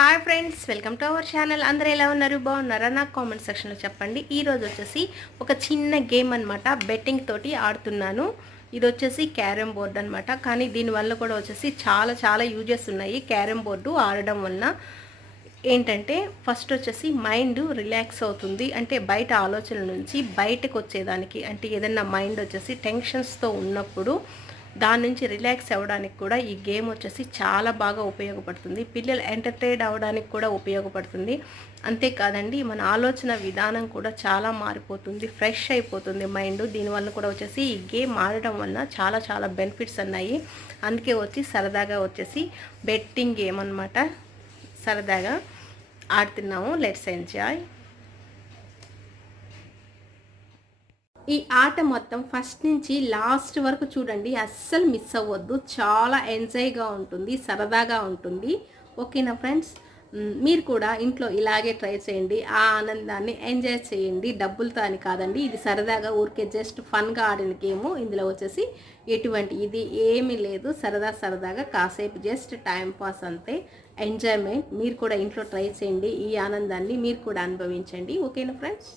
Hi friends, welcome to our channel. అందరూ ఎలా ఉన్నారు? బాగున్నారా? నాకు కామెంట్ సెక్షన్లో చెప్పండి. ఈరోజు వచ్చేసి ఒక చిన్న గేమ్ అనమాట, బెట్టింగ్ తోటి ఆడుతున్నాను. ఇది వచ్చేసి క్యారమ్ బోర్డ్ అనమాట. కానీ దీనివల్ల కూడా వచ్చేసి చాలా చాలా యూజెస్ ఉన్నాయి. క్యారమ్ బోర్డు ఆడడం వలన ఏంటంటే ఫస్ట్ వచ్చేసి మైండ్ రిలాక్స్ అవుతుంది. అంటే బయట ఆలోచనల నుంచి బయటకు వచ్చేదానికి, అంటే ఏదన్నా మైండ్ వచ్చేసి టెన్షన్స్తో ఉన్నప్పుడు దాని నుంచి రిలాక్స్ అవ్వడానికి కూడా ఈ గేమ్ వచ్చేసి చాలా బాగా ఉపయోగపడుతుంది. పిల్లలు ఎంటర్టైన్ అవ్వడానికి కూడా ఉపయోగపడుతుంది. అంతేకాదండి, మన ఆలోచన విధానం కూడా చాలా మారిపోతుంది, ఫ్రెష్ అయిపోతుంది మైండ్. దీనివల్ల కూడా వచ్చేసి ఈ గేమ్ ఆడటం వల్ల చాలా చాలా బెనిఫిట్స్ ఉన్నాయి. అందుకే వచ్చి సరదాగా వచ్చేసి బెట్టింగ్ గేమ్ అనమాట, సరదాగా ఆడుతున్నాము. Let's enjoy. ఈ ఆట మొత్తం ఫస్ట్ నుంచి లాస్ట్ వరకు చూడండి, అస్సలు మిస్ అవ్వద్దు. చాలా ఎంజాయ్గా ఉంటుంది, సరదాగా ఉంటుంది. ఓకేనా ఫ్రెండ్స్? మీరు కూడా ఇంట్లో ఇలాగే ట్రై చేయండి. ఆ ఆనందాన్ని ఎంజాయ్ చేయండి. డబ్బులతో అని కాదండి, ఇది సరదాగా ఊరికే జస్ట్ ఫన్గా ఆడిన గేము. ఇందులో వచ్చేసి ఎటువంటి ఇది ఏమీ లేదు. సరదా సరదాగా కాసేపు జస్ట్ టైం పాస్ అంతే, ఎంజాయ్మెంట్. మీరు కూడా ఇంట్లో ట్రై చేయండి, ఈ ఆనందాన్ని మీరు కూడా అనుభవించండి. ఓకేనా ఫ్రెండ్స్?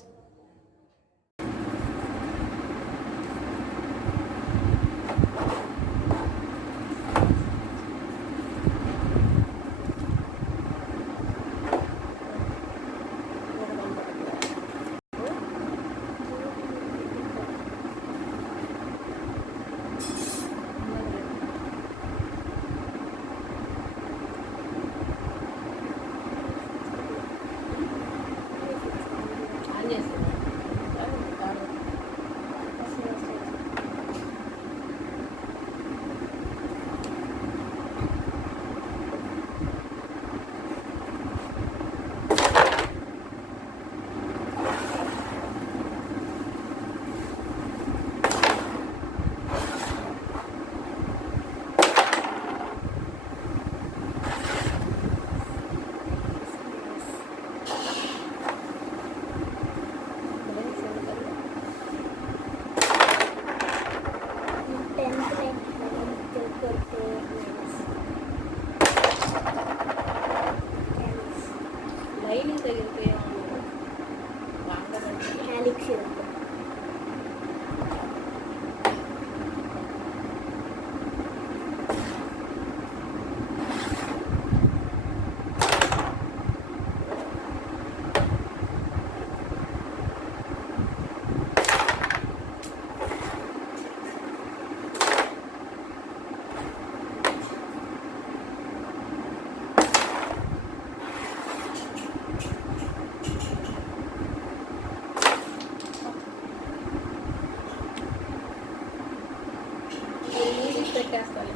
లైనింగ్ తగిలితే హ్యాలిక్స్ పెట్టేస్తాను.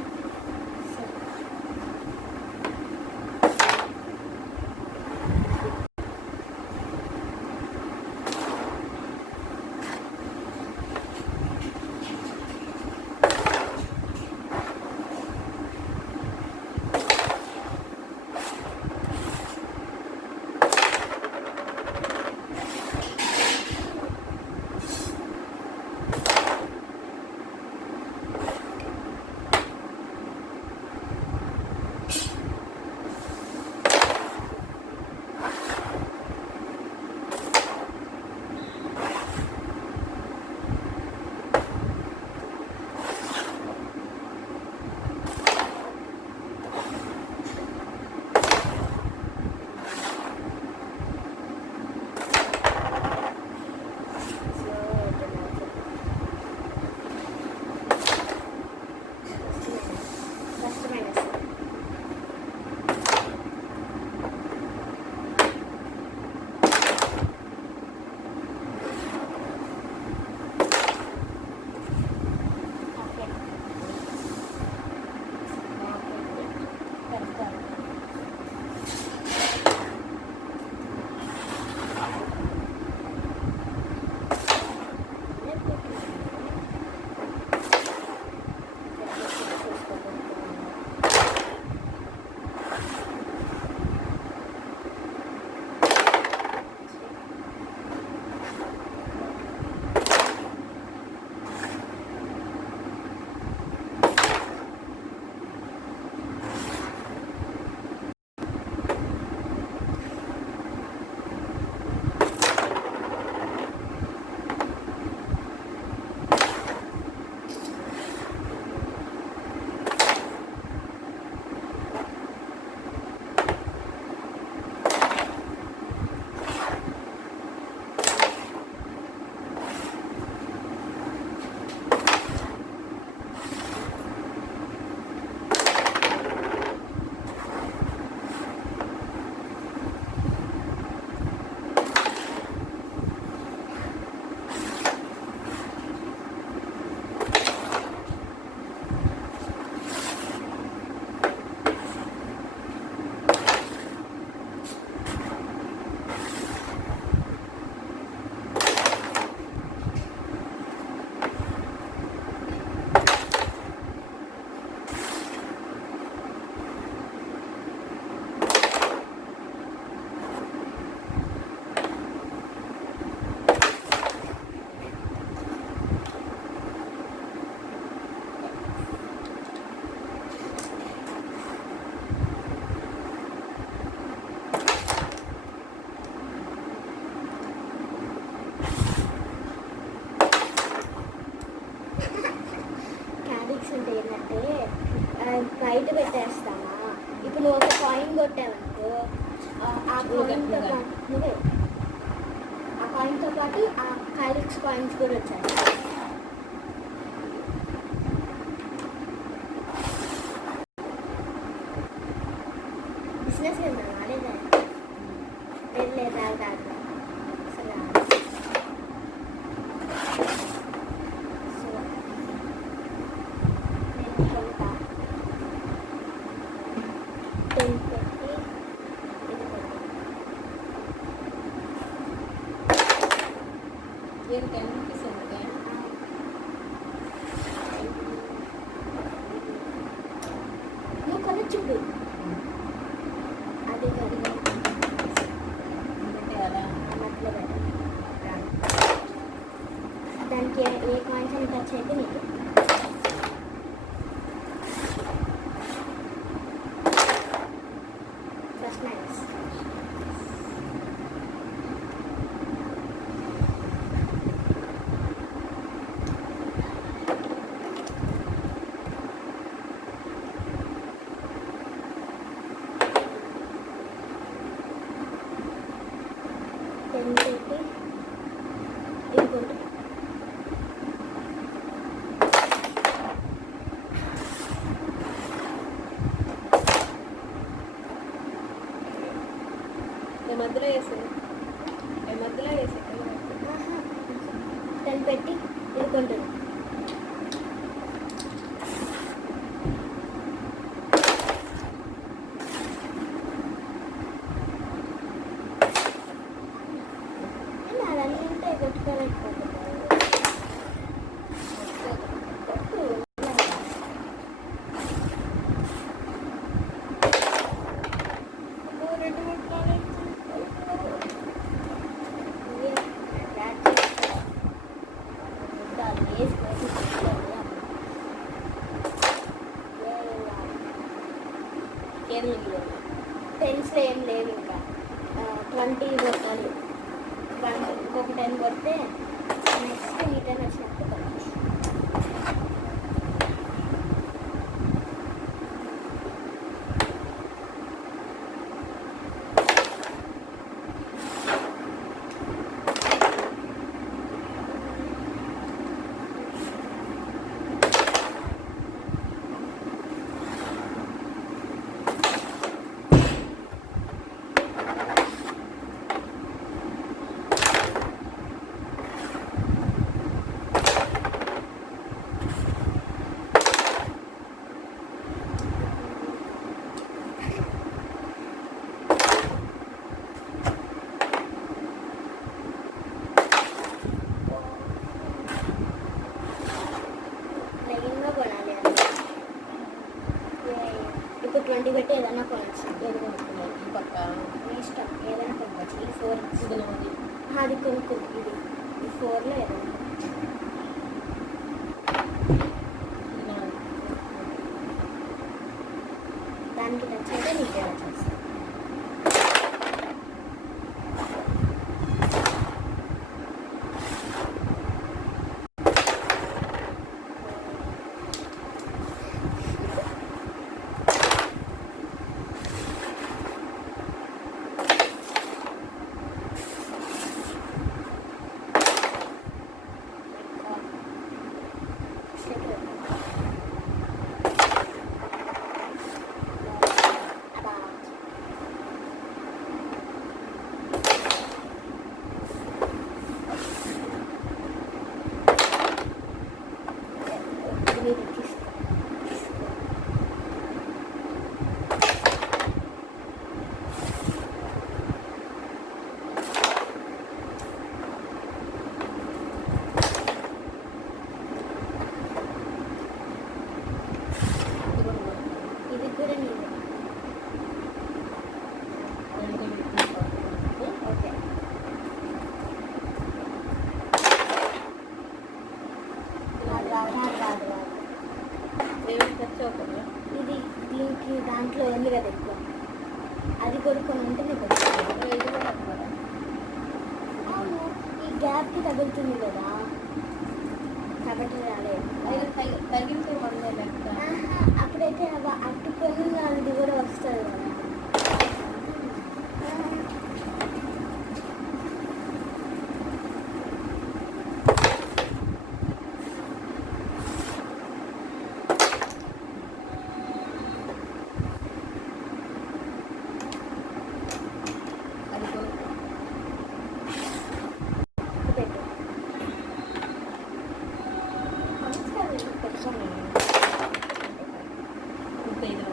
ఒక కాయిన్ కొట్టావనుకో ఆ కాయిన్తో పాటు ఆ కైలిక్స్ కాయిన్స్ కూడా వచ్చాయి. బిజినెస్ లేదు రాలేదా? లేదు రాదు అసలు నేను కొంటా 10 పెట్టి ఇది 10 రూపీస్ ఎందుకే నువ్వు కొన చూడు. అది దానికి ఏ కాయిన్స్ అని టచ్ అయితే నీకు ఫస్ట్ నైస్. పెట్టి ఇది కొట్టు. మధ్యలో వేసే 10 పెట్టి ఇది కొంటుంది. అవన్నీ ఉంటే కొట్టుకోలేకపోతుంది. పెన్స్లో ఏం లేవు ఇంకా 20 కొట్టాలి. ఇంకొక 10 కొడితే నెక్స్ట్ ఈ 10 వచ్చినప్పుడు కొట్టాలి. ఇప్పుడు 20 పెట్టి ఏదైనా కొనచ్చు. ఏది కొనుక్కున్నాను పక్క మీ ఇష్టం ఏదైనా కొనుక్కోవచ్చు. ఇది 4 ఇది అది కొనుక్కో. ఇది 4లో ఏదైనా దానికి టచ్ అయితే నీకే వచ్చేస్తాను. ఇది దీనికి దాంట్లో ఉంది కదా ఎక్కువ, అది కొనుక్కొని ఉంటే నీకు అవును ఈ గ్యాప్కి తగులుతుంది కదా కాబట్టి రాలేదు. తగిలితే అప్పుడైతే అవి అట్టుకొని అది కూడా వస్తుంది కదా.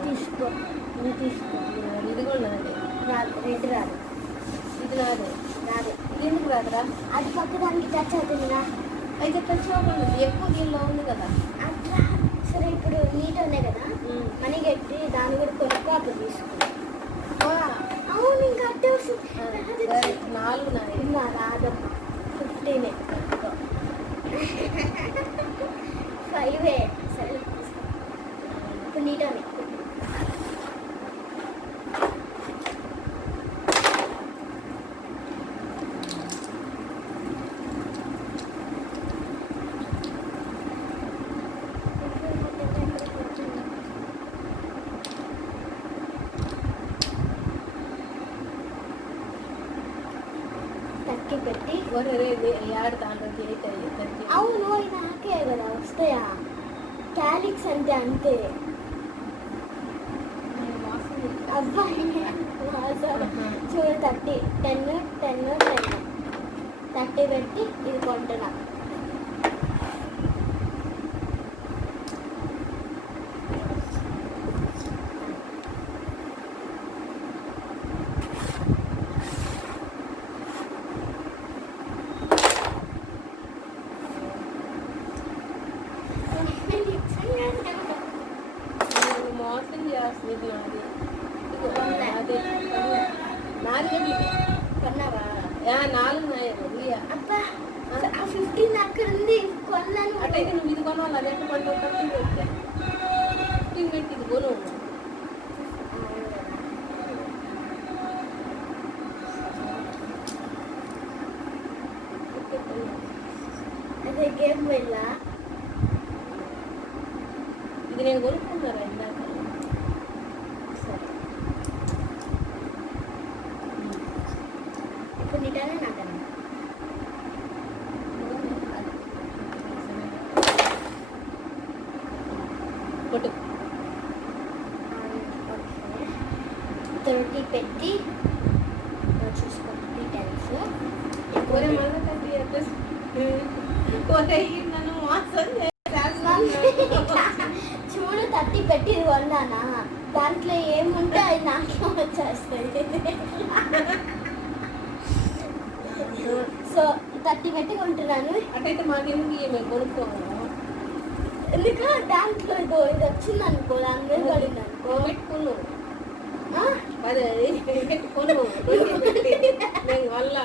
తీసుకో ఇది తీసుకో. ఇది కూడా నాదే. రాదు, రెడ్ రాదు. ఇది నాదే. రాదు. ఇది ఎందుకు రాదురా? అది పక్క దానికి టచ్ అవుతుందిరా. అయితే టచ్ అవ్వకుండా ఎక్కువ దీనిలో ఉంది కదా. అట్లా సరే, ఇప్పుడు నీట్ ఉన్నాయి కదా, మనీ కట్టి దాన్ని కూడా కొనుక్కో, అట్లా తీసుకో. అవును, ఇంకా అట్టే వస్తుంది. 4 నాదే. ఇంకా రాదమ్మా, 15 5 సరే తీసుకో. ఇప్పుడు నీట్ అని తక్కి పెట్టి. అవును, ఇది నాకే కదా వస్తాయా? క్యాలిక్స్ అంటే అంతే. అబ్బాయి చూడు, 30 10 10 10 30 పెట్టి ఇది కొంటున్నా. మోసం చేస్తుంది నాది. నాది కొన్నావా? 4 నాయ. అబ్బా, ఆ 15 అక్కడ ఉంది, కొన్నాను. అట్టయితే నువ్వు ఇది కొనాలి. అది ఎంత పంట 15 పెట్టా. 15 పెట్టి ఇది కొను. అదే గేమ్ వెళ్ళా. ఇది నేను కొనుక్కున్నారా ఇందాక? సరే, ఇప్పుడు నీటనే నాటనే. కొట్టు. 30 పెట్టి చూసుకో. 3 టైమ్స్. ఒరే మళ్ళీ తగ్గి చెప్పేసి. ఒరే నన్ను మోసం చూడు, 30 పెట్టి ఇది కొన్నానా, దాంట్లో ఏముంటే అది నాకే వచ్చేస్తాయి. సో 30 పెట్టి కొంటున్నాను. అట్టయితే మాకెందుకు మేము కొనుక్కోము. ఎందుకు దాంట్లో ఇది వచ్చింది అనుకో, దాని మీద పడింది అనుకో, పెట్టుకును. ఆ? అదే పెట్టుకోను. నేను వల్ల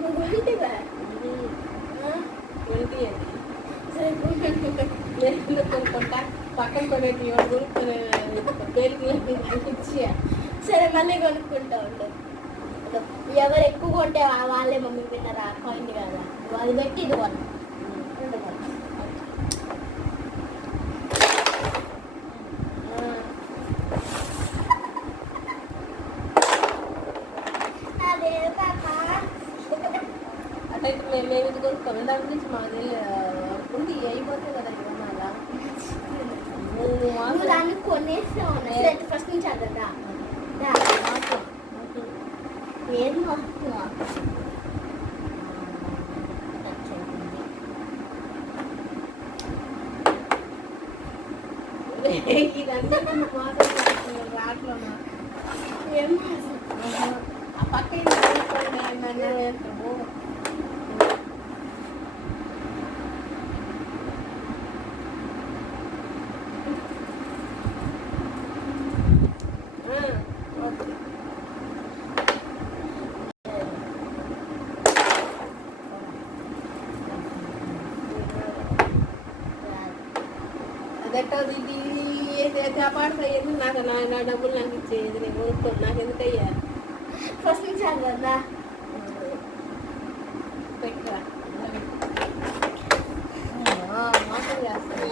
నువ్వు కొంటివా? ఆ? సరే, నేను కొనుక్కుంటా. పక్కన కొనేటి కొనుక్కునే పేరుకి ఇచ్చి. సరే, మళ్ళీ కొనుక్కుంటా ఉండు. ఎవరు ఎక్కువ కొంటే వాళ్ళే మమ్మీ విన్నరా కాయిన్ కదా, అది పెట్టి ఇది కొను. అదే పాప, అట్టయితే మేము ఇది కొనుక్కోము. దాని గురించి మాకు ఉంది. అయిపోతే కదా ఇవ్వనాలా. నువ్వు దాన్ని కొనేస్తావు. ఫస్ట్ నుంచి అదా ఏం వస్తున్నా ఇదంతా మాత్రం రాట్లోనా ఏం ఆ పక్క అదెట్టో ఇది అపాడతాయి. నాకు నా డబ్బులు నాకు ఇచ్చేది. నేను కొనుక్కోను. నాకు ఎందుకయ్యా ఫస్ట్ నుంచి కదా పెట్టరా మోసం చేస్తాను.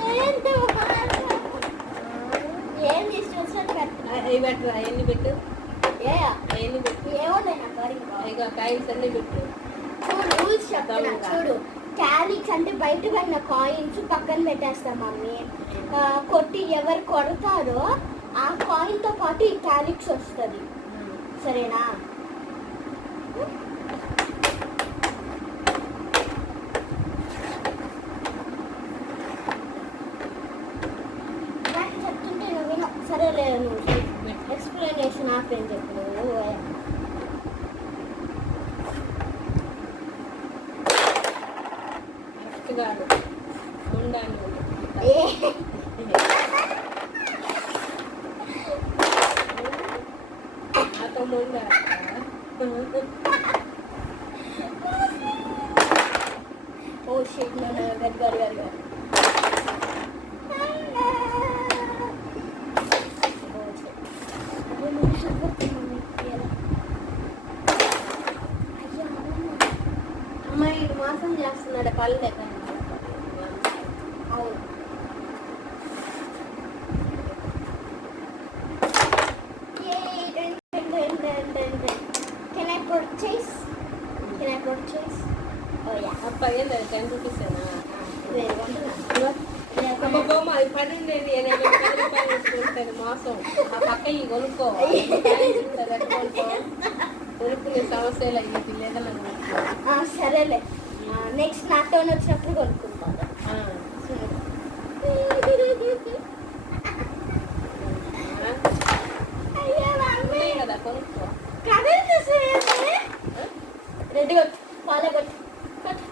ఏం తీసుకొచ్చినట్టు కట్టినా అవి పెట్టరా అవన్నీ పెట్టు. ఏ అవన్నీ పెట్టు. ఏమున్నాయి నా కాడికి ఇక కాయిన్స్ అన్నీ పెట్టు. చూడు, రూల్స్ చెప్తున్నా చూడు. క్యాలిక్స్ అంటే బయట పడిన కాయిన్స్ పక్కన పెట్టేస్తాం మమ్మీ. కొట్టి ఎవరు కొడతారో ఆ కాయిన్తో పాటు ఈ క్యాలిక్స్ వస్తుంది. సరేనా? మోసగాడు ఉండాలి ఏ నాతో ముందా ఓ షిట్ నన్ను గడ్గారు అమ్మాయి ఇది మోసం చేస్తున్నాడు పళ్ళు దగ్గర అవును Can I purchase? Can I purchase? Oh yeah. Appayya 10 rupees Very wonderful. అబ్బబ్బో మరి 10 ఉండేది 10 రూపాయలు తీసుకుంటుంది మోసం ఆ పక్క ఈ కొనుక్కో కొనుక్కునే సమస్యలు అయ్యి లేదన్నా సరేలే నెక్స్ట్ నా టర్న్ వచ్చినప్పుడు కొనుక్కుంటాను కదా కొనుక్కో రెడీ కొట్టు ఫాలో కొట్టు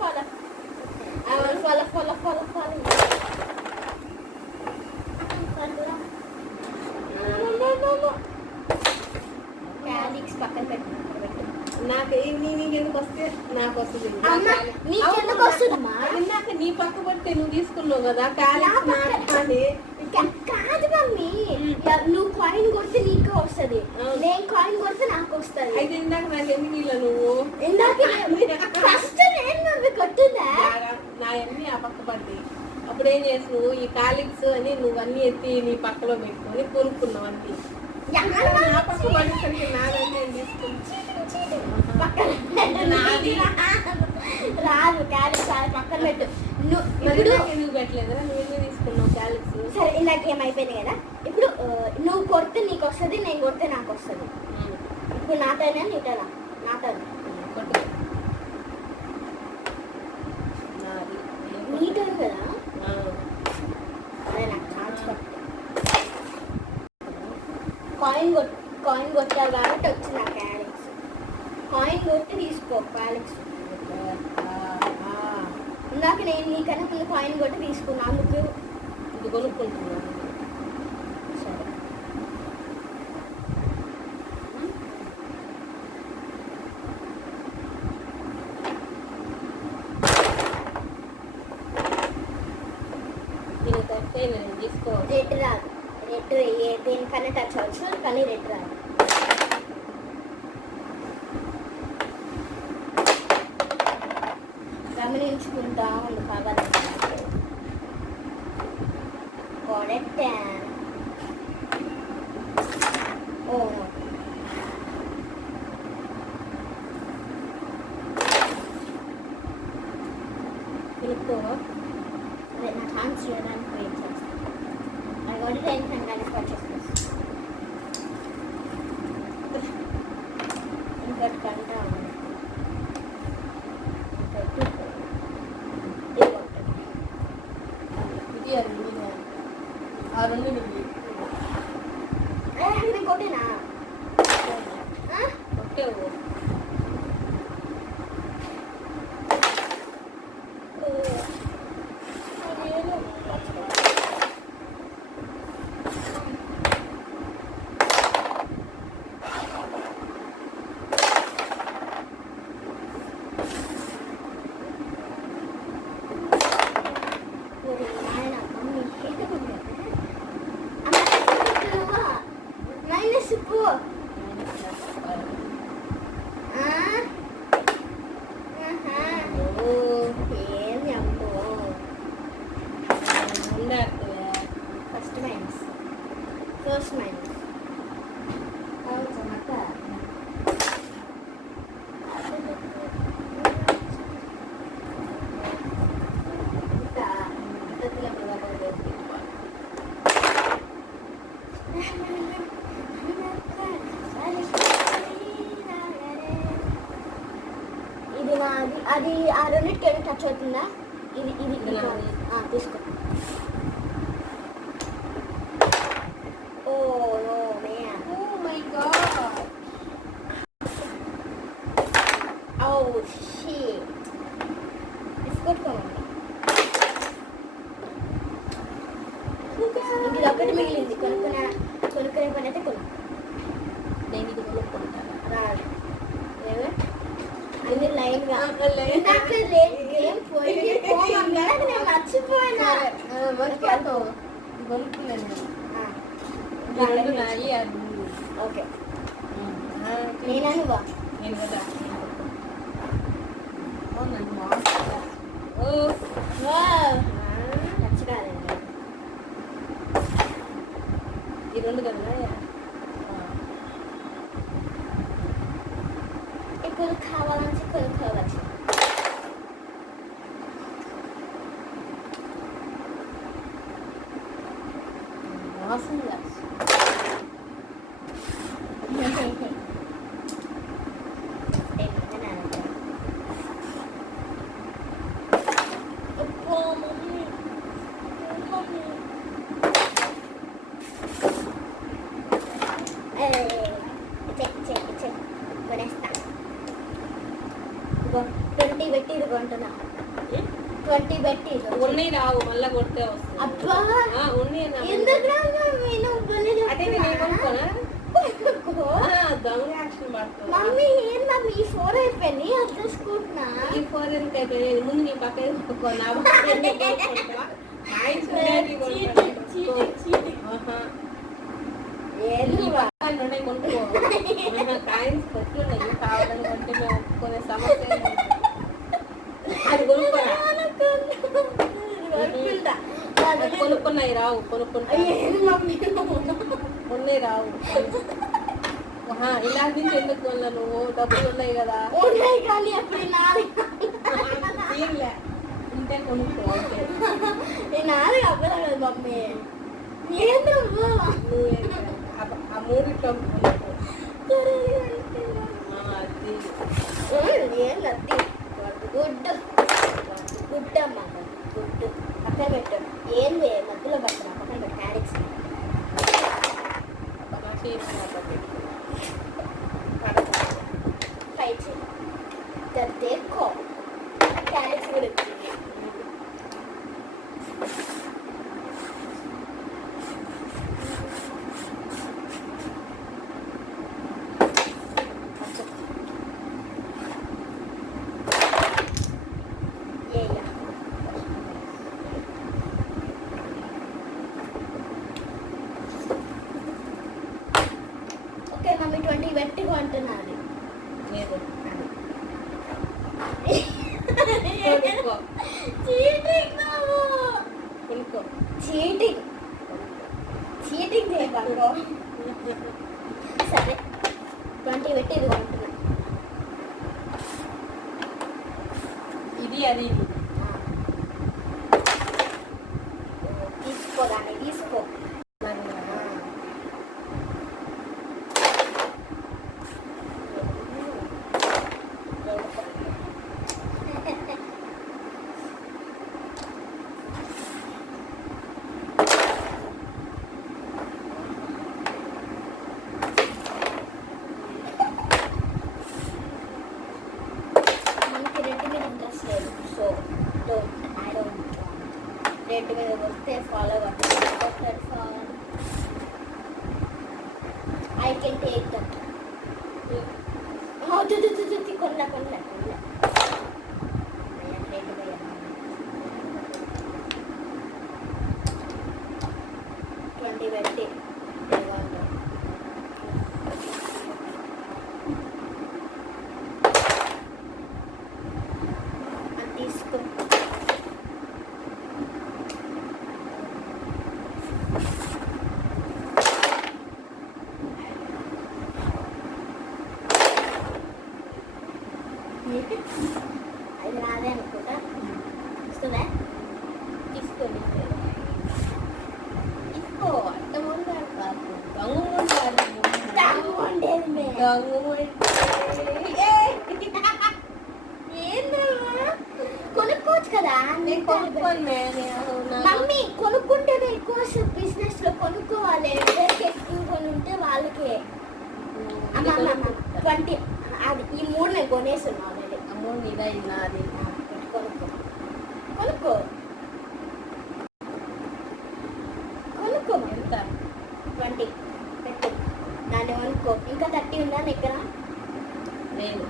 ఫాలో ఫాలో క్యాలిక్స్ పక్కన పెట్టు నాకు నీకు ఎందుకు వస్తే నాకు వస్తుంది నీకెందుకు వస్తుందమ్మా ఇందాక నీ పక్క పడితే నువ్వు తీసుకున్నావు కదా కానీ కాదు మమ్మీ నువ్వు కాయిన్ కొడితే నీకు వస్తుంది నేను కాయిన్ కొడితే నాకు వస్తుంది అయితే ఇందాక నాకు ఎందుకు ఇలా నువ్వు ఇందాక ఫస్ట్ నేను మమ్మీ కొట్టిందా నా అన్ని ఆ పక్క పడ్డాయి అప్పుడు ఏం చేసావు ఈ కాలిక్స్ అని నువ్వు అన్ని ఎత్తి నీ పక్కలో పెట్టుకొని కొనుక్కున్నావు అన్ని నా పక్క పడుతుంటే నాదన్నీ నేను తీసుకున్నాను రాదు క్యాలిక్స్ పక్కన పెట్టు ఎందుకు పెట్టలేదు నువ్వు తీసుకున్నావు క్యాలిక్స్ సరే ఇందాక ఏమైపోయింది కదా ఇప్పుడు నువ్వు కొడితే నీకు వస్తుంది నేను కొడితే నాకు వస్తుంది ఇప్పుడు నాతోనే నీటనా నాతో నీటను కదా అదే నాకు ఛాన్స్ కాయిన్ కొట్టావు కాబట్టి వచ్చింది ఆ క్యాలిక్స్ కాయిన్ కొట్టి తీసుకో క్యాలిక్స్ ఇందాక నేను నీకన్నా ముందు కాయిన్ కొట్టి తీసుకున్నా అందుకు ఇది కొనుక్కుంటున్నాను సరే దీని కట్టే నేను తీసుకో రెడ్ రాదు రెడ్ దేనికన్నా టచ్ అవచ్చు కానీ రెడ్ రాదు గమనించుకుంటా ఉంది కాబట్టి ఓ కొనుక్కో అదే నా ఛాన్స్ చేయడానికి వెయిట్ చేస్తాను ఐ వాంట్ టెన్షన్ కానీ పర్చేస్ ఇంకోటి కంటా ఉంది ఇది అది ఆ రెండు నువ్వు నేను కొట్టినా కొట్టేవు First minus. Oh, sama ka. Ito sila magagawin. ఇది నాది అది ఆ రెండింటికి టచ్ అవుతుందా ఇది ఇది తీసుకో Oh no, man. Oh my god. Oh shit. It's good for me. నాకు గేమ్ పోయి నేను మర్చిపోయినా. ఓకే నేననువా నచ్చగాలండి ఈ రెండు కదా ఇప్పుడు కావాలంటే కొనుక్కోవచ్చు. మోసంగా ట్వంటీ పెట్టి ఇది కొంటున్నా. 20 పెట్టి ఉన్నాయి రావు మళ్ళీ కొడితే వస్తుంది. అబ్బా ఉన్నాయి ఎందుకు రావు మమ్మీ? నువ్వు అంటే నేను ఏమనుకోనా దొంగ యాక్షన్ పడుతుంది. మమ్మీ ఏం మమ్మీ ఈ 4 అయిపోయింది అది చూసుకుంటున్నా. ఈ 4 ఎందుకు అయిపోయింది? ముందు నీ పక్క నా కొనుక్కో కాయిన్స్ పెట్టున్నాయి కావాలని కొంటే మేము ఒప్పుకునే సమస్య అది కొనుక్కోరా. కొనుక్కున్నాయి రావు కొనుక్కుంటాయి ఉన్నాయి రావు. ఇలా నుంచి ఎందుకు కొన్నా నువ్వు? డబ్బులు ఉన్నాయి కదా ఉన్నాయి కానీ అప్పుడు ఉంటే కొనుక్కో. నాది అవ్వదు కదా మమ్మీ. ఏం నువ్వు ఆ మూడిట్లో ఏం లద్ది గుడ్ గుడ్ అమ్మ గుడ్ పక్కన పెట్టాడు. ఏంది మధ్యలో పక్కన పక్కన పెట్టు క్యారెట్స్ ఫ్రై చేయి. देखो క్యారెట్స్ కూడా వచ్చింది. ఓకే మమ్మీ 20 వెట్టిగా అంటున్నది. చీటింగ్ చేయగలరు. సరే 20 పెట్టి ఇది కొంటున్నా. ఇది అది తీసుకోదాన్ని తీసుకో. రెడ్ మీద వస్తే follow I can take that. కొన్నా కొన్నా కొన్నా 20 పెట్టి తీసుకో. అది నాదే అనుకుంటా. ఇస్తుందా? తీసుకోండి తీసుకో. అట్టముందు కాదు దొంగ కొనుక్కోవచ్చు కదా. మమ్మీ కొనుక్కుంటేనే ఎక్కువ బిజినెస్ లో కొనుక్కోవాలి. ఎవరికి ఎక్కువ కొని ఉంటే వాళ్ళకి 20 అది ఈ 3 నేను కొనేసాను ఆల్రెడీ. ఆ 3 నీదా అది కొనుక్కో కొనుక్కో కొనుక్కో. ఎంత? 20 పెట్టు దాన్ని కొనుక్కో. ఇంకా 30 ఉందా దగ్గర? లేదు.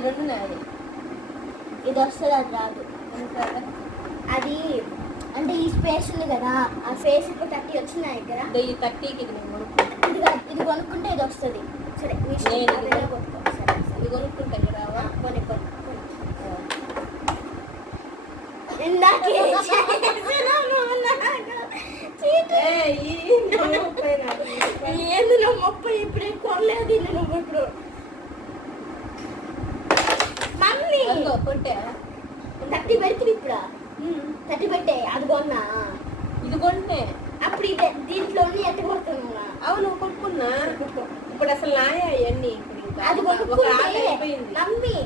ఈ రెండు నాది. ఇది వస్తుంది, అది రాదు. అది అంటే ఈ స్పేస్ ఉంది కదా, ఆ స్పేస్ ఇప్పుడు 30 వచ్చింది నా దగ్గర. ఈ 30కి ఇది నేను కొనుక్కుంటా. ఇది కొనుక్కుంటే ఇది వస్తుంది. సరే మీ ఇష్టం. నేను అదైనా కొనుక్కో. సరే ఇది కొనుక్కుంటా రావా? కొని ఇందాకే ఏంది 30 ఇప్పుడు కొనలేదు నువ్వు ఇప్పుడు. మమ్మీ కొట్టే 30 పెడుతుంది ఇప్పుడు. 30 పెట్టే అది కొన్నా. ఇది కొంటే అప్పుడు ఇదే దీంట్లోనే ఎట్ట కొడుతున్నా. అవును కొనుక్కున్నా. ఇప్పుడు అసలు నాయా అవన్నీ. అది కొనుక్కుంటే మమ్మీ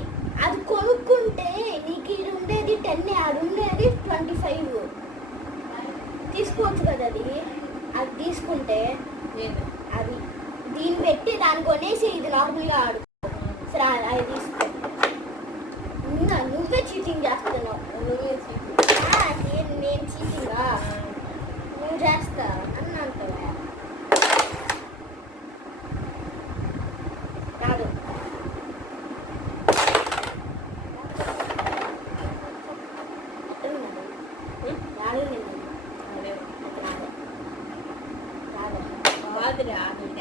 అది కొనుక్కుంటే నీకు ఇది ఉండేది 10, అది ఉండేది 25 తీసుకోవచ్చు కదా. అది తీసుకుంటే అది దీన్ని పెట్టి దాన్ని కొనేసి ఇది నార్మల్గా ఆడు. సరే అది తీసుకో. నువ్వే చీటింగ్ చేస్తున్నావు. నేను చీటింగా నువ్వు చేస్తా అని అంటావా? కాదు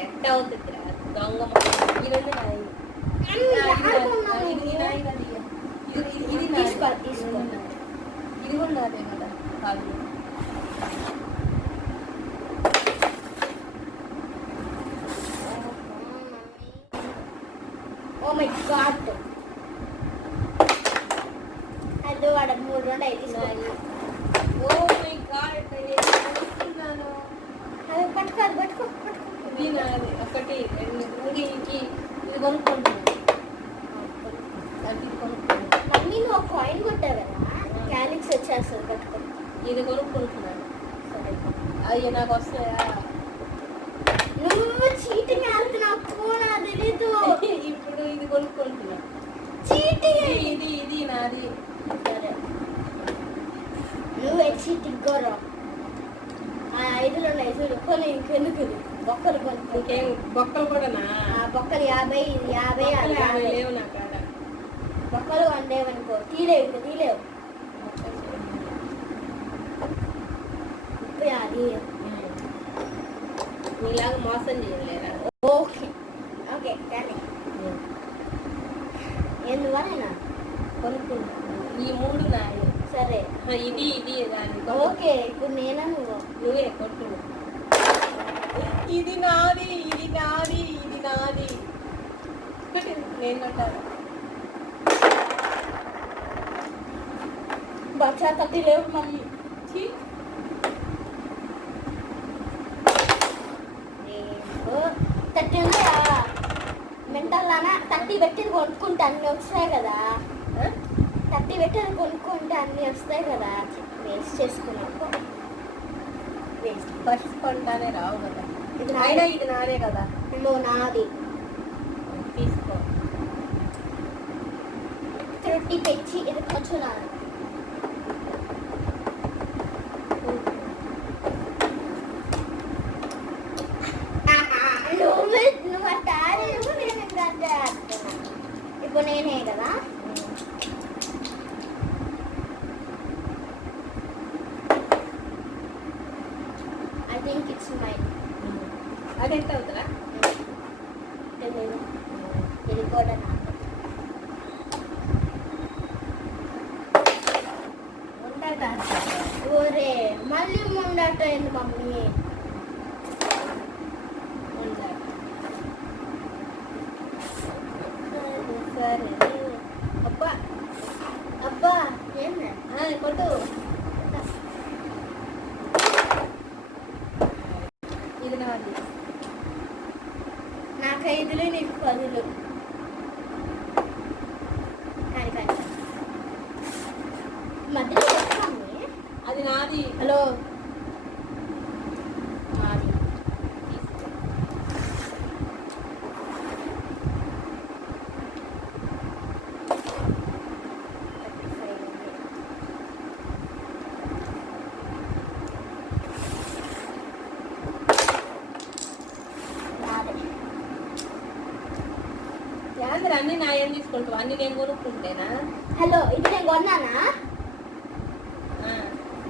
ఎట్ట అవుతుంది దొంగ. ఈ రెండు నాయి. ఇది తీసుకో. ఇది కూడా నాదే కదా. కాదు ఓ మై గాడ్. అది వాడ 3 రెండు అయితే తీసుకోవాలి. ఓ మై గాడ్ అనుకున్నాను. అది పట్టుకో, అది పట్టుకో. ఇది నాది. 1 2 ఇది కొనుక్కుంటున్నాను. అది కొనుక్కుంటున్నాను. మమ్మీ నువ్వు ఒక కాయిన్ కొట్టావు కదా, క్యాలిక్స్ వచ్చేస్తుంది. పట్టుకో. ఇది కొనుక్కుంటున్నాను. సరే అయ్యో నాకు వస్తాయా? నువ్వు చీటింగ్ ఆడుతున్నావు, నాకు తెలీదు. ఇప్పుడు ఇది కొనుక్కుంటున్నా. చీటింగ్ ఇది నాది. సరే నువ్వే చీటింగ్ గోరా. ఆ 5 ఉన్నాయి చూడు, కొని ఇంకెందుకు ఇది? బొక్కలు కొనుక్కో. ఇంకేం బొక్కలు కూడా నా బొక్కలు 50 లేవు నా కాడ. బొక్కలు వండేవనుకో తీలేవు, ఇంకా తీలేవు. అది మీలాగా మోసం చేయలేరా? ఓకే ఓకే కానీ ఎందువలన కొనుక్కుంటున్నాను. ఈ 3 నాయి. సరే ఇది దాని. ఓకే ఇప్పుడు నేనా నువ్వే కొట్టు. ఇది నాది. నేను కొట్టాను. బచ్చా తట్టి లేవు మమ్మీ. తట్టి ఉందా మెంటల్లానా? 30 పెట్టింది కొనుక్కుంటే అన్నీ వస్తాయి కదా. 30 పెట్టింది కొనుక్కుంటే అన్నీ వస్తాయి కదా. వేస్ట్ చేసుకున్నావు. వేస్ట్. ఫస్ట్ కొంటానే రావు కదా. ఇది అయినా ఇది నాదే కదా. నువ్వు నాది. తీసుకో. 30 పెంచి ఇది కొంచెం నాది. నువ్వు అట్ట ఆడేవు, నేను ఇంకా అట్టే ఆడుతున్నా. ఇప్పుడు నేనే కదా. I think it's mine. అది ఎంత అవుతుందా? తెలియదు. ఇది కూడా నాకు. ఒరే మళ్ళీ ముందట ఏంది మమ్మీ? సరే అబ్బా అబ్బా ఏంది? కొట్టు. ఇది నాది. నాకు 5 నీకు 10. కానీ మధ్యలో వస్తాము. అది నాది. హలో నాది. యాందరు అన్ని నా ఏం తీసుకుంటావు, అన్ని నేను కొనుక్కుంటేనా? హలో, ఇది నేను కొన్నానా?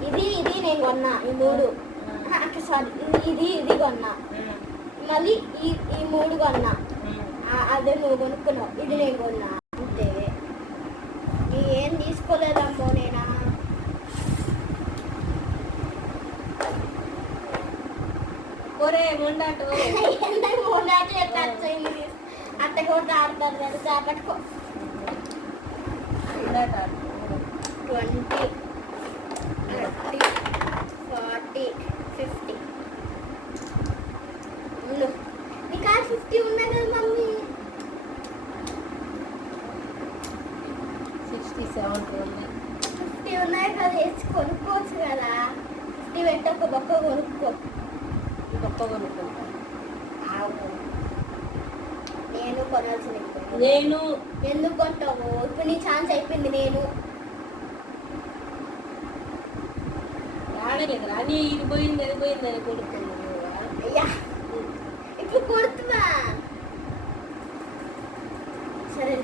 ఇది నేను కొన్నా, ఈ 3. సారీ, ఇది కొన్నా, మళ్ళీ ఈ 3 కొన్నా. అదే నువ్వు కొనుక్కున్నావు, ఇది నేను కొన్నా. అంతే, ఏం తీసుకోలేదమ్మో నేనా. ఒరే ముండాటు అత్త కూడా ఆడతారు కదా, పట్టుకో. 20, 30, 40, 50. నీకు 50 ఉన్నాయి కదా మమ్మీ. 67 ఉంది. 50 ఉన్నాయి కదా, వేసి కొనుక్కోవచ్చు కదా. 50 పెట్టి ఒక బొక్క కొనుక్కో. గొప్ప కొనుక్కుంటా. నేను కొనాల్సింది. నేను ఎందుకు కొంటావు? ఇప్పుడు నీ ఛాన్స్ అయిపోయింది. నేను ఆడలేదురా, నీ ఇది పోయింది అది పోయింది అని కొనుక్కున్నాను. అయ్యా, ఇప్పుడు కొడుతున్నా. సరే,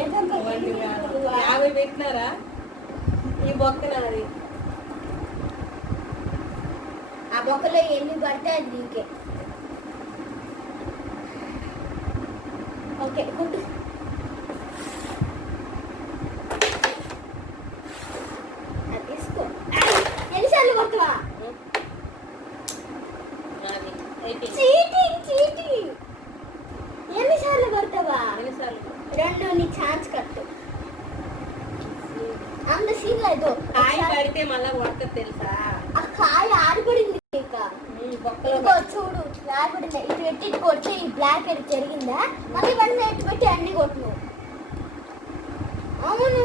ఏదమ్మా 50 పెట్టినారా? ఈ బొక్కనాది. ఆ బొక్కలో ఎన్ని పడితే అది నీకే. Okay, good. అది తీసుకో. ఎన్నిసార్లు కొట్టవా? చీటింగ్. ఎన్నిసార్లు కొడతావా? 2. నీ ఛాన్స్ కట్టు. అంత సీన్ లేదు. కాయ పడితే మళ్ళా కొడక తెలుసా? ఆ కాయ ఆడిపడింది. చూడు, ఆడిపడింది. ఇటు పెట్టి ఇటు కొట్టి ఈ బ్లాక్ ఎడ్ జరిగిందా? మళ్ళీ వెంటనే ఇటు పెట్టి అన్ని కొట్టు. అవును,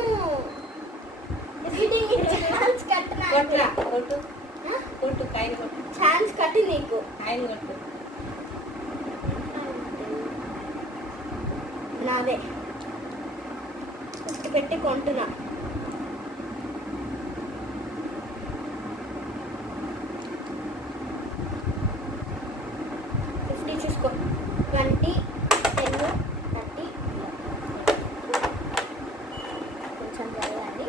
ఛాన్స్ కొట్టు కాయలు కొట్టు. ఛాన్స్ కట్టి నీకు. కాయలు కొట్టు. నాదే ఇటు పెట్టి కొంటున్నా. చూసుకో. 20, 10, 30. కొంచెం జరగాలి.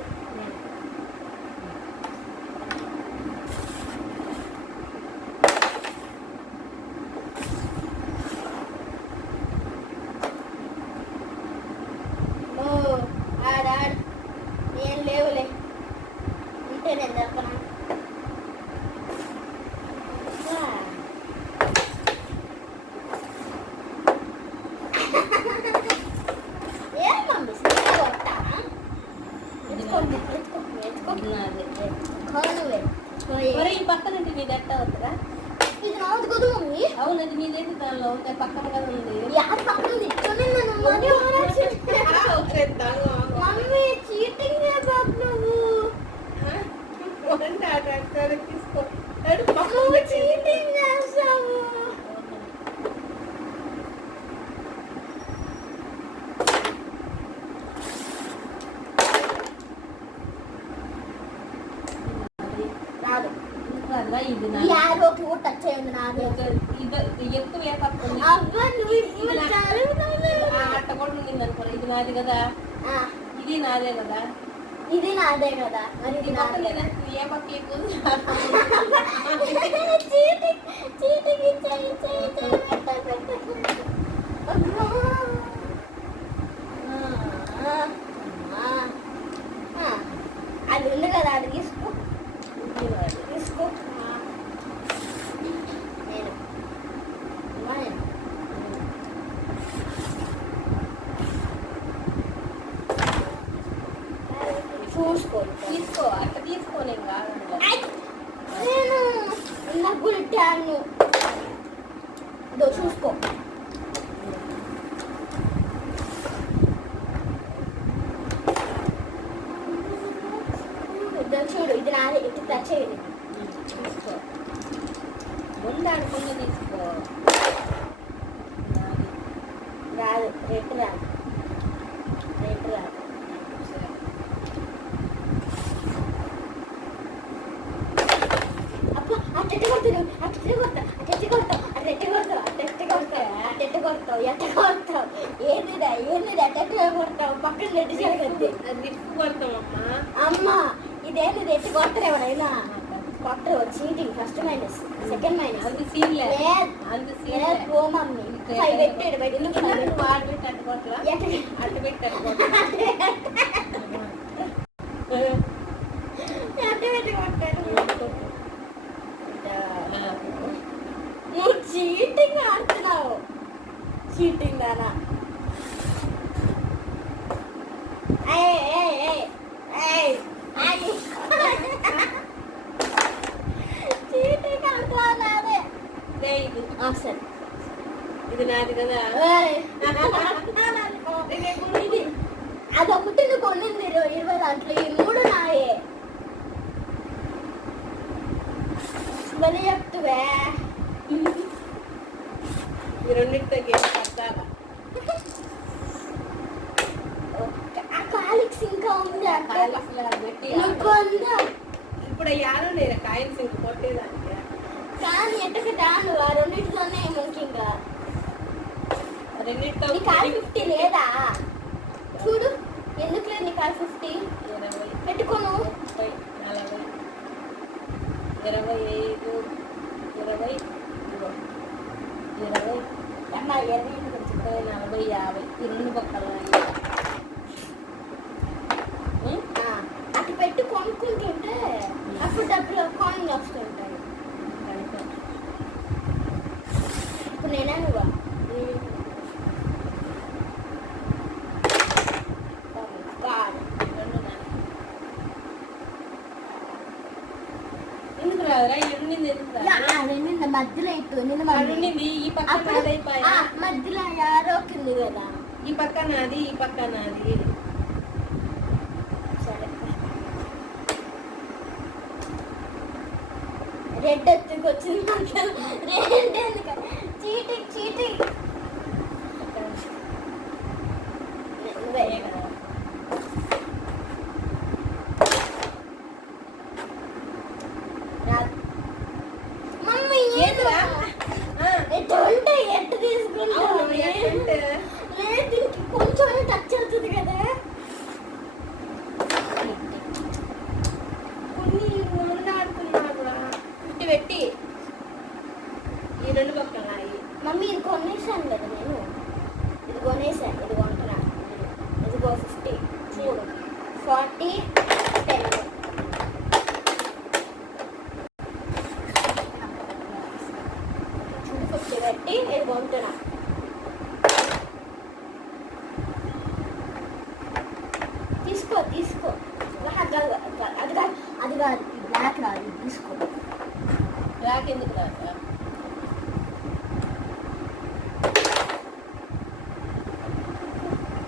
ఆడాడు ఏం లేవులే, ఉంటే నేను దొరకనా. ఈ పక్కన నీ గట్ట అవుతుందా? ఇది నాది కదా మమ్మీ. అవును, అది మీదేంటి దానిలో ఉంటాయి, పక్కన కదా ఉంది. మమ్మీ చీటింగ్ బాబు, నువ్వు తీసుకో. చీటింగ్ చేస్తావు. రాదు. ఇది యారోకి కూడా టచ్ అయ్యింది. నాది ఎక్కువ ఏ పక్కన అవ్వ, నువ్వు ఇప్పుడు అట్ట కూడా ఉండింది అనుకో. ఇది నాది కదా, ఇది నాదే కదా, ఇది నాదే కదా. మరి ఇది నాదే. ఏ పక్క ఎక్కువ అది ఉంది కదా, అది తీసుకో. తీసుకో. చూసుకో. తీసుకో. అట్ట తీసుకోలేం కాదు. నేను నాకు గుట్టాను. చూసుకో. చూడు, ఇది నాది. ఇటు టచ్ అయ్యింది. తీసుకో. ముందు అనుకున్న తీసుకో. రాదు, రేపు రాదు. అట్లా కొడుతుంది. పక్కన రెడ్డి జరగద్ది. రిప్పు కొడతామమ్మా. అమ్మ ఇదేంటి రెట్టి కొట్టరు ఎవరైనా కొట్టరు. Cheating. First minus, second minus. అంత సీన్లే. ఓ మమ్మీ 5 పెట్టాడు బయట. వాడు పెట్టి అట్టు కొట్టరా? అట్టు పెట్టి అట్టు కొట్టరా? నువ్వు చీటింగ్ ఆడుతున్నావు. చీటింగ్ దానా? చీటింగ్ ఆడుతున్నావు. సరే ఇది నాది కదా. అదొకటి నువ్వు కొన్నింది 20 దాంట్లో, ఈ 3 నాయే. మళ్ళీ చెప్తువే ఈ రెండింటితో గేమ్ పట్టాలా? ఆ కాలిక్స్ ఇంకా ఉంది. పెట్టి ఇప్పుడు యారు లేదా కాయిన్స్ ఇంక కొట్టేదానికి. కానీ ఎట్టకి దాను ఆ రెండింటిలోనే ముఖ్యంగా. రెండింటితో నీ కాల్ 50 లేదా? చూడు ఎందుకు లేదు నీ కాల్ 50. 20, పెట్టుకోను. 30, 40, 25, 20, 20, అమ్మా 20 40, 50 ఈ రెండు పక్కల అటు పెట్టి కొనుక్కుంటుంటే అప్పుడు డబ్బులు కాయిన్ వస్తుంటాయి. ఇప్పుడు నేనే నువ్వా? ఎందుకు రాదురా? ఎన్నింది ఎందుకు రా? మధ్యలో ఇటు నిన్న అడుండింది ఈ పక్క నాదైపోయా. మధ్యలో యారో కింది కదా. ఈ పక్క నాది, ఈ పక్క నాది. సరే రెడ్ ఎత్తుకు వచ్చింది. రెడ్ ఎందుకు? Cheating cheating. నువ్వే కదా. మమ్మీ ఏంటిరా? ఎటు ఉంటే ఎట్టు తీసుకుంటావు? అవును, ఎట్టుంటే? లేదు దీనికి కొంచెం టచ్ అవుతుంది కదా. కొన్ని రెండు ఆడుతున్నారా? ఇటు పెట్టి ఈ రెండు పక్కల నాయి. మమ్మీ ఇది కొనేసాను కదా నేను. ఇది కొనేసాను. ఇది కొంటున్నా. ఇదిగో 50. చూడు 40, 10. చూడు 50 పెట్టి ఇది కొంటున్నా. తీసుకో తీసుకో. అది కాదు అది కాదు అది కాదు. ఈ బ్లాక్ రాదు. ఇది తీసుకో. బ్లాక్ ఎందుకు రాదా?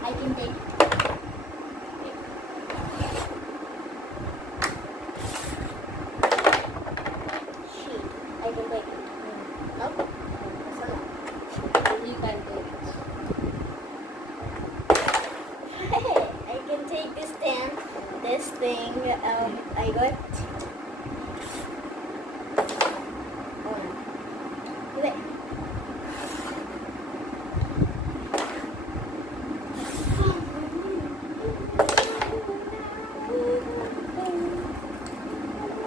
I can take it. Sheet. I can take it. No? You can take it. I can take this stand. This thing. I got. Wait.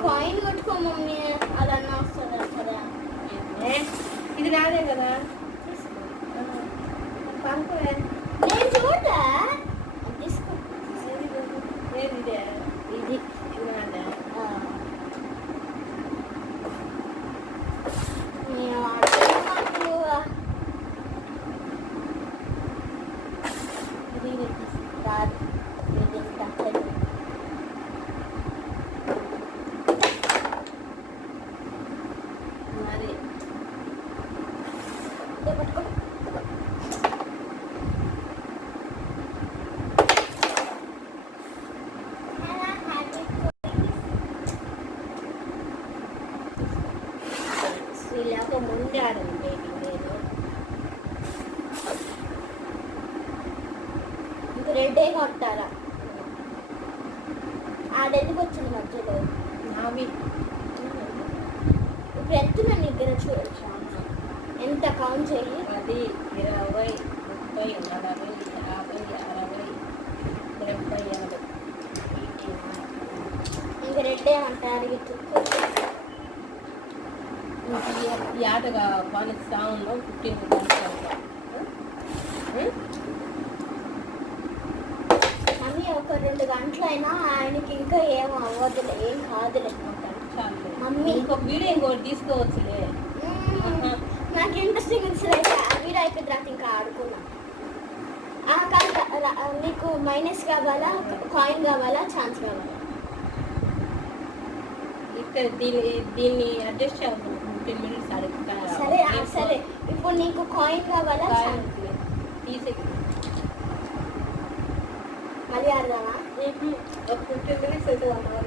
Coin కొట్టుకో మమ్మీ. అదన్నా వస్తుంది కదా. ఇది రాదే కదా. పంపే నేను చూడా. తీసుకో. ఏది ఇదే? ఇది ఇది నాదే. నేను ఆడుతున్నా నాకు. ఇది రాదు. ఇది తప్పదు. మరి పట్టుకో. శ్రీలాగా ముందే ఆడండి బేబీ నేను. ఇంక రెడ్డే కొట్టారా? ఆడెందుకు వచ్చింది మధ్యలో? నావి ఇప్పుడు ఎత్తున్నా నీ దగ్గర చూడొచ్చు. ఎంత కౌంట్ చెయ్యి. 10, 20, 30, 40, 50, 60, ఇంక రెడ్ ఏమంటారు ఈ ఆటగా పాలిస్తా ఉన్నాం 15 మమ్మీ ఒక 2 గంటలైనా ఆయనకి ఇంకా ఏం అవ్వదులే, ఏం కాదులే. మమ్మీ ఇంకొక వీడియో ఇంకోటి తీసుకోవచ్చులే. నాకు ఇంట్రెస్టింగ్ అయితే ఆ వీడియో అయిపోయిన తర్వాత ఇంకా ఆడుకున్నా. నీకు మైనస్ కావాలా, కాయిన్ కావాలా, ఛాన్స్ కావాలా? ఇక్కడ దీన్ని అడ్జస్ట్ చేయాలి 15 minutes సరే సరే, ఇప్పుడు నీకు కాయిన్ కావాలా, తీసే మళ్ళీ ఆడదామా? ఒక 15 minutes అయితే 1 hour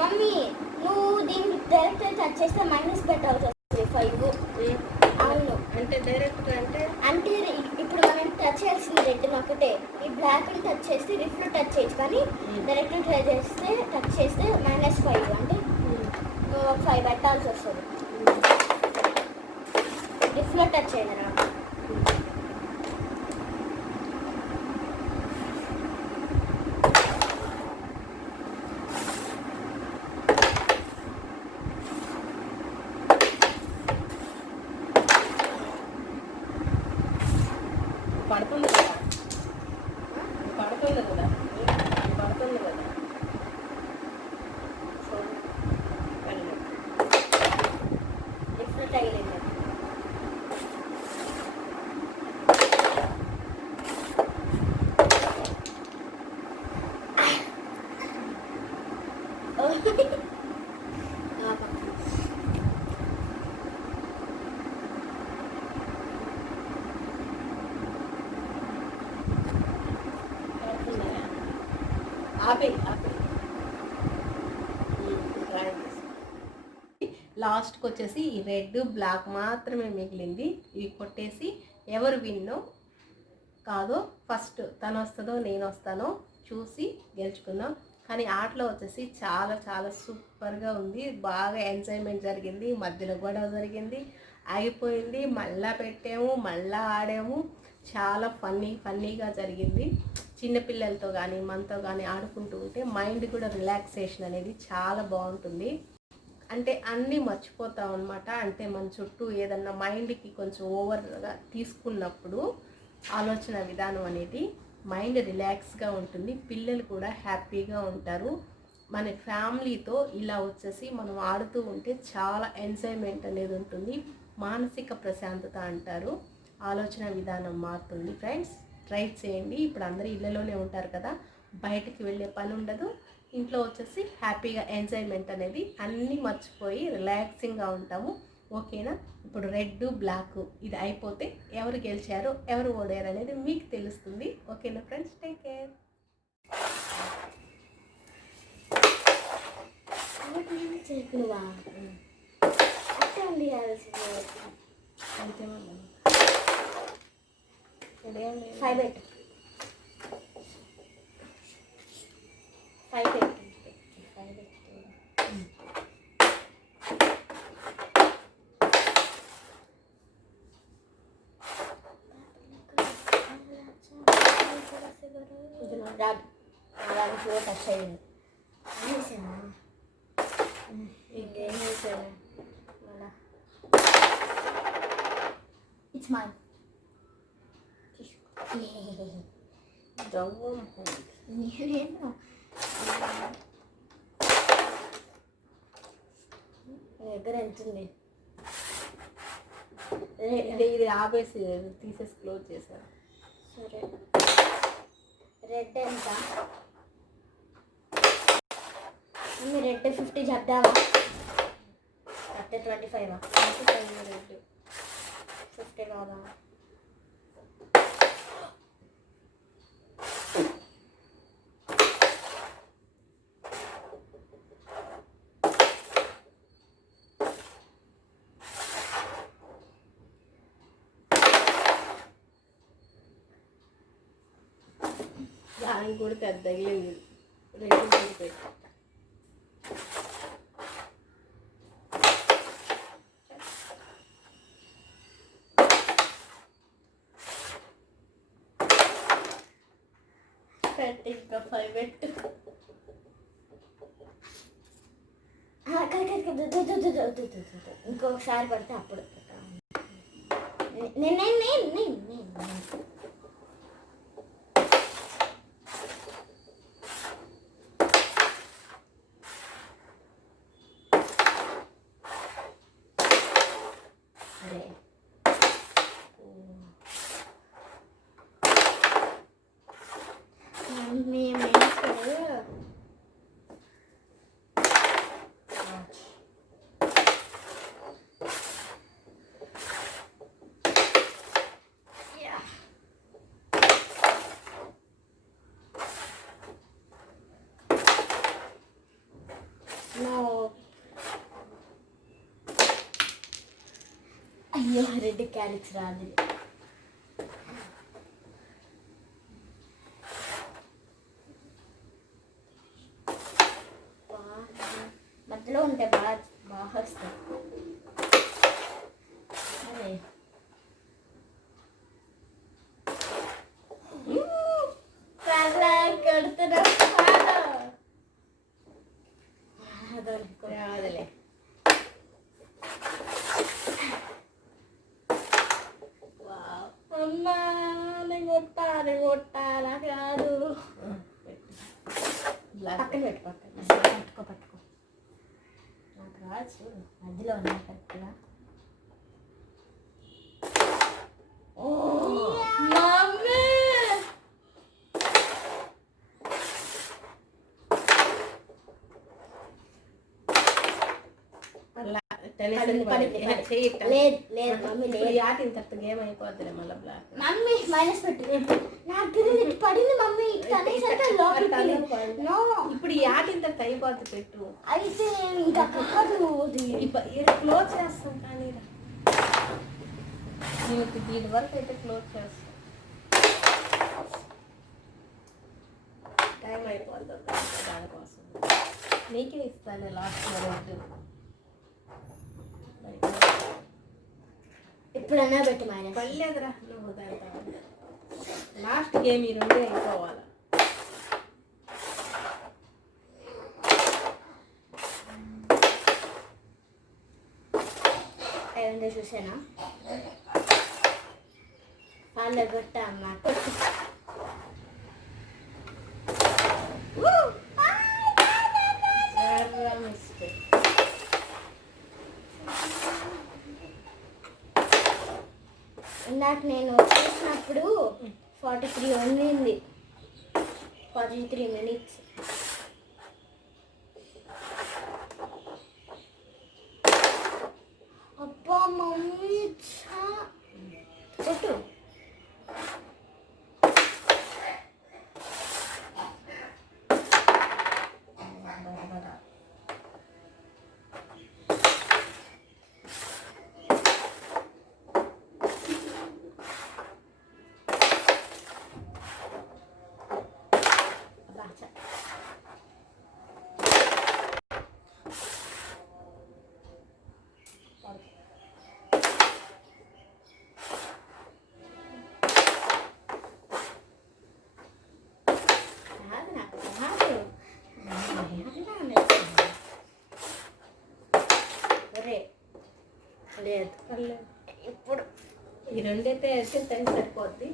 మమ్మీ నువ్వు దీన్ని డైరెక్ట్ టచ్ చేస్తే మైనస్ బెట్ అవుతుంది 5. అవును, అంటే డైరెక్ట్ అంటే ఇప్పుడు మనం టచ్ చేయాల్సింది రెడ్ ఒకటే. ఈ బ్లాక్ టచ్ చేస్తే రిఫ్లో టచ్ చేయొచ్చు, కానీ డైరెక్ట్ టచ్ చేస్తే -5 అంటే నువ్వు 5 పెట్టాల్సి వస్తుంది. రిఫ్లో టచ్ చేయను రా. పడుతుంది కదా, పడుతుంది కదా, పడుతుంది కదా. రిఫ్లో తగిలింది. లాస్ట్కి వచ్చేసి ఈ రెడ్ బ్లాక్ మాత్రమే మిగిలింది. ఇవి కొట్టేసి ఎవరు విన్నో కాదో ఫస్ట్ తను వస్తుందో నేను వస్తానో చూసి గెలుచుకుందాం. కానీ ఆటలో వచ్చేసి చాలా చాలా సూపర్గా ఉంది. బాగా ఎంజాయ్మెంట్ జరిగింది, మధ్యలో గొడవ జరిగింది, ఆగిపోయింది, మళ్ళా పెట్టాము, మళ్ళా ఆడాము. చాలా ఫన్నీగా జరిగింది. చిన్నపిల్లలతో కానీ మనతో కానీ ఆడుకుంటూ ఉంటే మైండ్ కూడా రిలాక్సేషన్ అనేది చాలా బాగుంటుంది. అంటే అన్నీ మర్చిపోతాం అనమాట. అంటే మన చుట్టూ ఏదన్నా మైండ్కి కొంచెం ఓవర్గా తీసుకున్నప్పుడు ఆలోచన విధానం అనేది మైండ్ రిలాక్స్గా ఉంటుంది. పిల్లలు కూడా హ్యాపీగా ఉంటారు. మన ఫ్యామిలీతో ఇలా వచ్చేసి మనం ఆడుతూ ఉంటే చాలా ఎంజాయ్మెంట్ అనేది ఉంటుంది. మానసిక ప్రశాంతత అంటారు, ఆలోచన విధానం మారుతుంది. ఫ్రెండ్స్, ట్రై చేయండి. ఇప్పుడు అందరూ ఇళ్ళలోనే ఉంటారు కదా, బయటికి వెళ్ళే పని ఉండదు. ఇంట్లో వచ్చేసి హ్యాపీగా ఎంజాయ్మెంట్ అనేది అన్నీ మర్చిపోయి రిలాక్సింగ్గా ఉంటాము. ఓకేనా? ఇప్పుడు రెడ్ బ్లాక్ ఇది అయిపోతే ఎవరు గెలిచారో ఎవరు ఓడారు అనేది మీకు తెలుస్తుంది. ఓకేనా ఫ్రెండ్స్, టేక్ కేర్. టచ్ అయ్యింది. ఇంకేం చేశాను? It's mine. నేనేమో దగ్గర ఎంతుంది. ఇది ఆపేసి తీసేసి క్లోజ్ చేశారు. సరే, రెడ్ ఎంత? రెడ్ 50 చెప్దామా? అంటే 25 రెడ్ 50 కాదా? దానికి కూడా పెద్ద తగిలింది. రెండు పెట్టి పెట్టి ఇంకా 5 పెట్టు. ఇంకొకసారి పడితే అప్పుడు నేను అయ్యో రెడ్ క్యారెట్స్ రాదు. మధ్యలో ఉంటే బాగా వస్తాయి. అదే రాదులే. అమ్మా నేను కొట్టాలా కాదు. పక్కన పెట్టు పట్టుకో నాకు రాదు. మధ్యలో ఉన్నా కరెక్ట్గా. లేదు మమ్మీ లేదు. ఆటిన తర్వాత గేమ్ అయిపోద్దిలే మళ్ళీ బ్లాక్. మమ్మీ మైనస్ పెట్టు. నాకు తెలియదు పడింది మమ్మీ. ఇప్పుడు ఈ ఆటిన తర్వాత అయిపోద్ది పెట్టు. అయితే ఇంకా కాదు క్లోజ్ చేస్తాం. కానీ దీని వరకు అయితే క్లోజ్ చేస్తాం. టైం అయిపోద్ది దానికోసం. నీకే ఇస్తాను లాస్ట్ వరకు. ఎప్పుడన్నా పెట్టి మైనస్ పర్లేదురా. నువ్వు దాని లాస్ట్ గేమ్ ఈ రెండే అయిపోవాలి. ఏమంటే చూసానా వాళ్ళు కొట్టా అన్నమాట. మిస్టేక్. ఇందాక నేను చూసినప్పుడు 43 ఉండింది. 43 minutes. అబ్బా మమ్మీ కొట్టు. లేదు ఇప్పుడు ఈ రెండైతే వేస్తే టైం సరిపోద్ది.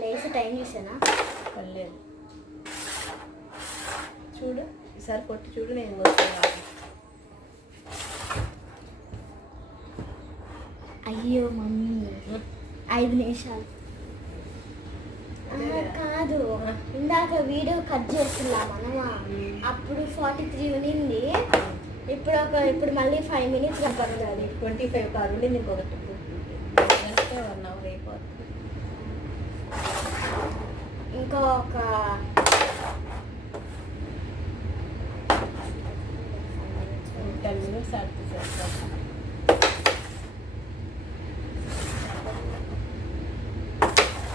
లేచి టైం చూసానా పర్లేదు. చూడు ఈసారి కొట్టి చూడు. నేను కొట్టాను. అయ్యో మమ్మీ 5 నిమిషాలు కాదు. ఇందాక వీడియో కట్ చేస్తున్నా మనమా. అప్పుడు 43 ఉన్నింది. ఇప్పుడు మళ్ళీ 5 minutes పడుతుంది. 25 కాదు ఇంకొకటి 1 hour అయిపోతుంది. ఇంకొక 10 minutes ఆడితే సరిపోతుంది.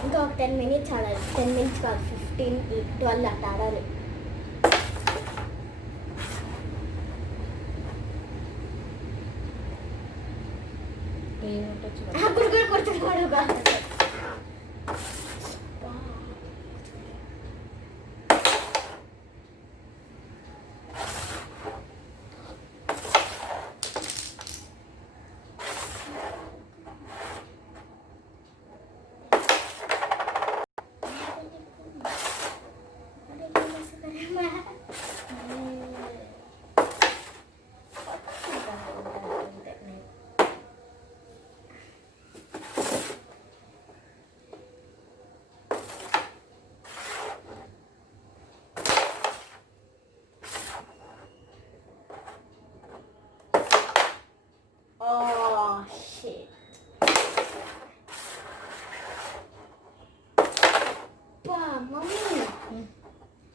ఇంకా ఒక 10 మినిట్స్ ఆడాలి. 10 మినిట్స్ కాదు, 15, 12 అట్లా ఆడాలి. గురుగురు కొడుతున్నాడు బాగా.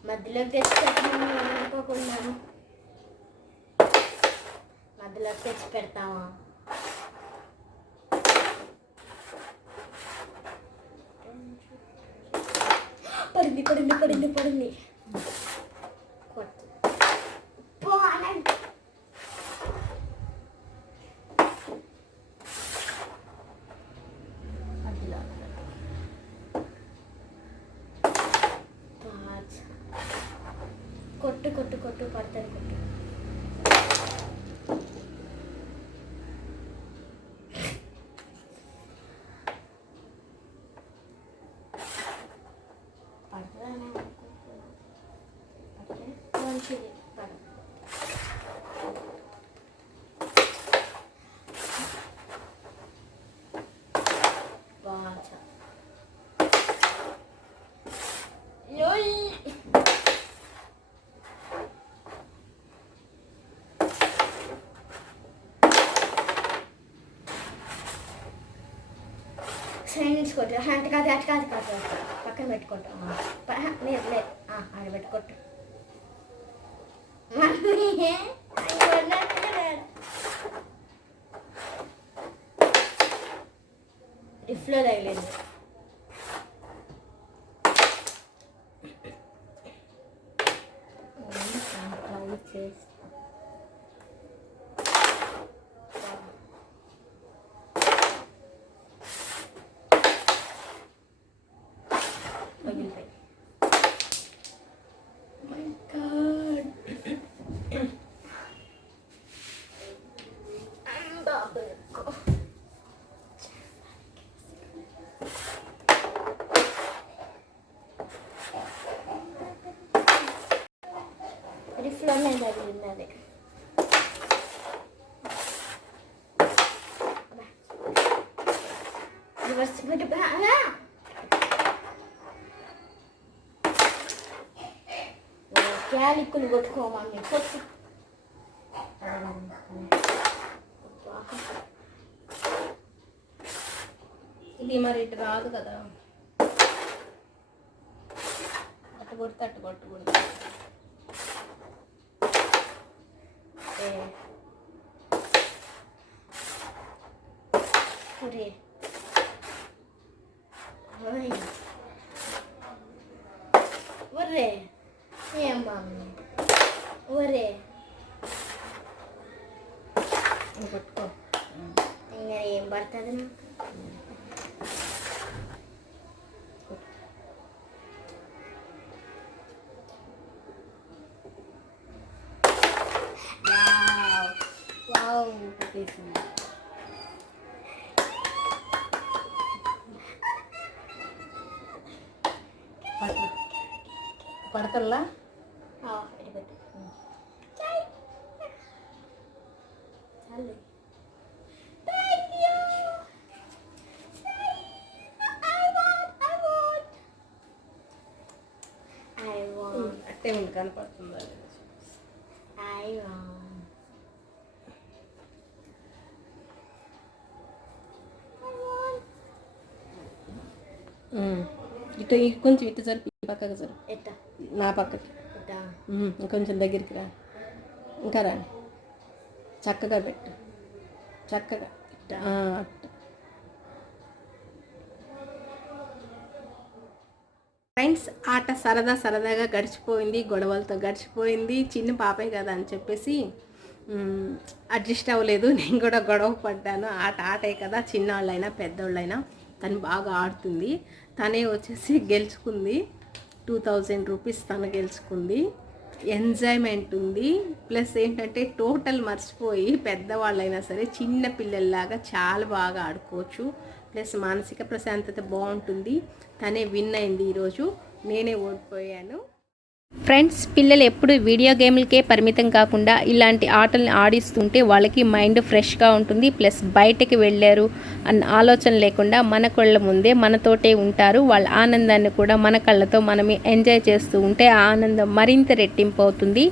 మధ్యలోకి తెచ్చి పెట్టమని అనుకోకున్నాను. మధ్యలోకి తెచ్చి పెడతావా? పడింది పడింది పడింది పడింది. కొట్టు కొట్టు కొట్టు పడతారు కొట్టు. మంచిది సైన్స్ కొట్టు. అంటే కాదు అటు కాదు కాదు పక్కన పెట్టుకుంటాం. లేదు లేదు ఆడ పెట్టుకోట్టు. రిఫ్లో తగిలేదు. రిఫ్లోనే తగిలింది అది. రివర్స్ పెట్టి క్యాలిక్కులు కొట్టుకోమని కొట్టు. ఇది మరి ఇటు రాదు కదా, అటు కొడితే అటు కొట్టకూడదు. ఒర్రే ఏం బాగుంది. ఒర్రే కొట్టుకో. ఇంకా ఏం పడుతుంది నాకు. పడతల్లా అట్టే ఉంది కనపడుతుందా? ఇటు కొంచెం ఇటు జరిపి పక్కకు జరుపు. నా పక్కకి ఇంకొంచెం దగ్గరికి రా. ఇంకా రా, చక్కగా పెట్టు, చక్కగా అట్ట. ఫ్రెండ్స్ ఆట సరదాగా గడిచిపోయింది, గొడవలతో గడిచిపోయింది. చిన్న పాపే కదా అని చెప్పేసి అడ్జస్ట్ అవ్వలేదు. నేను కూడా గొడవ పడ్డాను. ఆటే కదా, చిన్నవాళ్ళైనా పెద్దవాళ్ళైనా తను బాగా ఆడుతుంది. తనే వచ్చేసి గెలుచుకుంది. 2000 రూపీస్ తను గెలుచుకుంది. ఎంజాయ్మెంట్ ఉంది. ప్లస్ ఏంటంటే టోటల్ మర్చిపోయి పెద్దవాళ్ళైనా సరే చిన్న పిల్లల్లాగా చాలా బాగా ఆడుకోవచ్చు. ప్లస్ మానసిక ప్రశాంతత బాగుంటుంది. తనే విన్ అయింది. ఈరోజు నేనే ఓడిపోయాను. ఫ్రెండ్స్, పిల్లలు ఎప్పుడు వీడియో గేమ్లకే పరిమితం కాకుండా ఇలాంటి ఆటల్ని ఆడిస్తుంటే వాళ్ళకి మైండ్ ఫ్రెష్గా ఉంటుంది. ప్లస్ బయటకి వెళ్ళారు అన్న ఆలోచన లేకుండా మన కళ్ళ ముందే మనతోటే ఉంటారు. వాళ్ళ ఆనందాన్ని కూడా మన కళ్ళతో మనమే ఎంజాయ్ చేస్తూ ఉంటే ఆ ఆనందం మరింత రెట్టింపు అవుతుంది.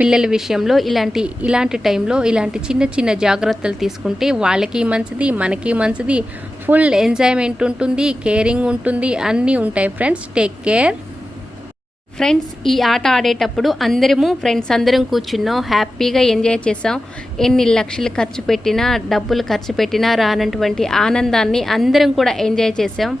పిల్లల విషయంలో ఇలాంటి టైంలో ఇలాంటి చిన్న జాగ్రత్తలు తీసుకుంటే వాళ్ళకి మంచిది, మనకి మంచిది. ఫుల్ ఎంజాయ్మెంట్ ఉంటుంది, కేరింగ్ ఉంటుంది, అన్నీ ఉంటాయి. Friends, take care. ఫ్రెండ్స్, ఈ ఆట ఆడేటప్పుడు ఫ్రెండ్స్ అందరం కూర్చున్నాం, హ్యాపీగా ఎంజాయ్ చేసాం. ఎన్ని లక్షలు ఖర్చు పెట్టినా, డబ్బులు ఖర్చు పెట్టినా రానటువంటి ఆనందాన్ని అందరం కూడా ఎంజాయ్ చేసాం.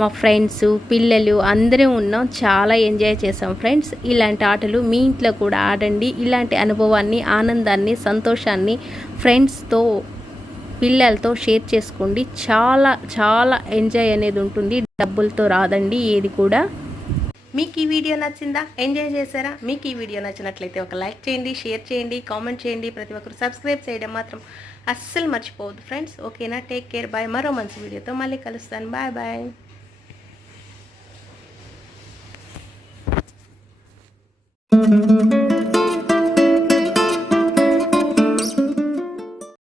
మా ఫ్రెండ్స్, పిల్లలు అందరం ఉన్నాం, చాలా ఎంజాయ్ చేసాం. ఫ్రెండ్స్, ఇలాంటి ఆటలు మీ ఇంట్లో కూడా ఆడండి. ఇలాంటి అనుభవాన్ని, ఆనందాన్ని, సంతోషాన్ని ఫ్రెండ్స్తో, పిల్లలతో షేర్ చేసుకోండి. చాలా ఎంజాయ్ అనేది ఉంటుంది. డబ్బులతో రాదండి ఏది కూడా. మీకు ఈ వీడియో నచ్చిందా? ఎంజాయ్ చేశారా? మీకు ఈ వీడియో నచ్చినట్లయితే ఒక లైక్ చేయండి, షేర్ చేయండి, కామెంట్ చేయండి. ప్రతి ఒక్కరు సబ్స్క్రైబ్ చేయడం మాత్రం అస్సలు మర్చిపోవద్దు ఫ్రెండ్స్. ఓకేనా? Take care. బాయ్. మరో మంచి వీడియోతో మళ్ళీ కలుస్తాను. బాయ్.